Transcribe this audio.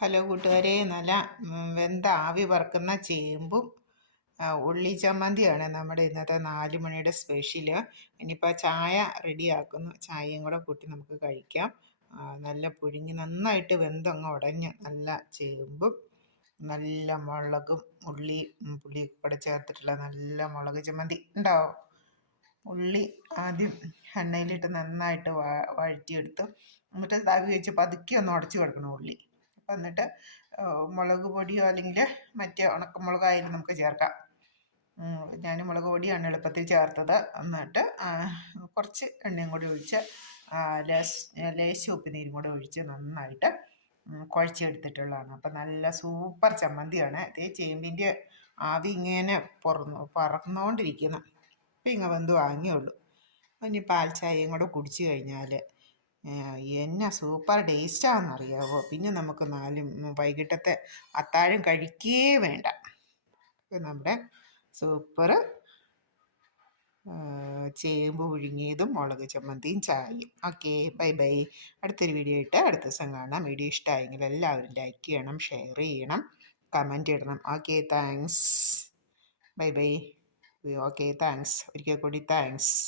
Hello കൂട്ടുകാരെ, നല്ല വെന്ത ആവി പറക്കുന്ന ചേമ്പും ഉള്ളി ചമ്മന്തിയാണ് നമ്മുടെ ഇന്നത്തെ 4 മണിയുടെ സ്പെഷ്യല്. ഇനിയിപ്പോൾ ചായ റെഡിയാക്കുന്നു, ചായയും കൂടെ കൂട്ടി നമുക്ക് കഴിക്കാം. നല്ല പുഴുങ്ങി നന്നായിട്ട് വെന്തങ്ങ് ഉടഞ്ഞ് നല്ല ചേമ്പും നല്ല മുളകും പുളി കൂടെ ചേർത്തിട്ടുള്ള നല്ല മുളക് ചമ്മന്തി ഉണ്ടാവും. ഉള്ളി ആദ്യം എണ്ണയിലിട്ട് നന്നായിട്ട് വഴറ്റിയെടുത്ത് എന്നിട്ട് തവി വെച്ച് പതുക്കി ഒന്ന് ഉടച്ചു കൊടുക്കണം ഉള്ളി. അപ്പം എന്നിട്ട് മുളക് പൊടിയോ അല്ലെങ്കിൽ മറ്റേ ഉണക്കമുളകായാലും നമുക്ക് ചേർക്കാം. ഞാൻ മുളക് പൊടിയാണ് എളുപ്പത്തിൽ ചേർത്തത്. എന്നിട്ട് കുറച്ച് എണ്ണയും കൂടി ഒഴിച്ച് ലേശം ഉപ്പുനീരും കൂടെ ഒഴിച്ച് നന്നായിട്ട് കുഴച്ചെടുത്തിട്ടുള്ളതാണ്. അപ്പം നല്ല സൂപ്പർ ചമ്മന്തിയാണ്. അതേ ചേമ്പിൻ്റെ ആവി ഇങ്ങനെ പറന്നുകൊണ്ടിരിക്കുന്നു. ഇപ്പം ഇങ്ങനെ വെന്ത് വാങ്ങിയുള്ളൂ. ഇനി പാൽ ചായയും കൂടെ കുടിച്ചു കഴിഞ്ഞാൽ എന്നാ സൂപ്പർ ടേസ്റ്റാണെന്നറിയാവോ. പിന്നെ നമുക്ക് വൈകിട്ടത്തെ അത്താഴം കഴിക്കേ വേണ്ട. നമ്മുടെ സൂപ്പർ ചേമ്പ് പുഴുങ്ങിയതും മുളക് ചമ്മന്തിയും ചായയും. Okay, bye bye. അടുത്തൊരു വീഡിയോ ഇട്ട് അടുത്ത ദിവസം കാണാം. വീഡിയോ ഇഷ്ടമായെങ്കിൽ എല്ലാവരും ലൈക്ക് ചെയ്യണം, ഷെയർ ചെയ്യണം, കമൻറ്റ് ഇടണം. Okay, thanks. Bye bye. Okay, thanks. ഒരിക്കൽ കൂടി താങ്ക്സ്.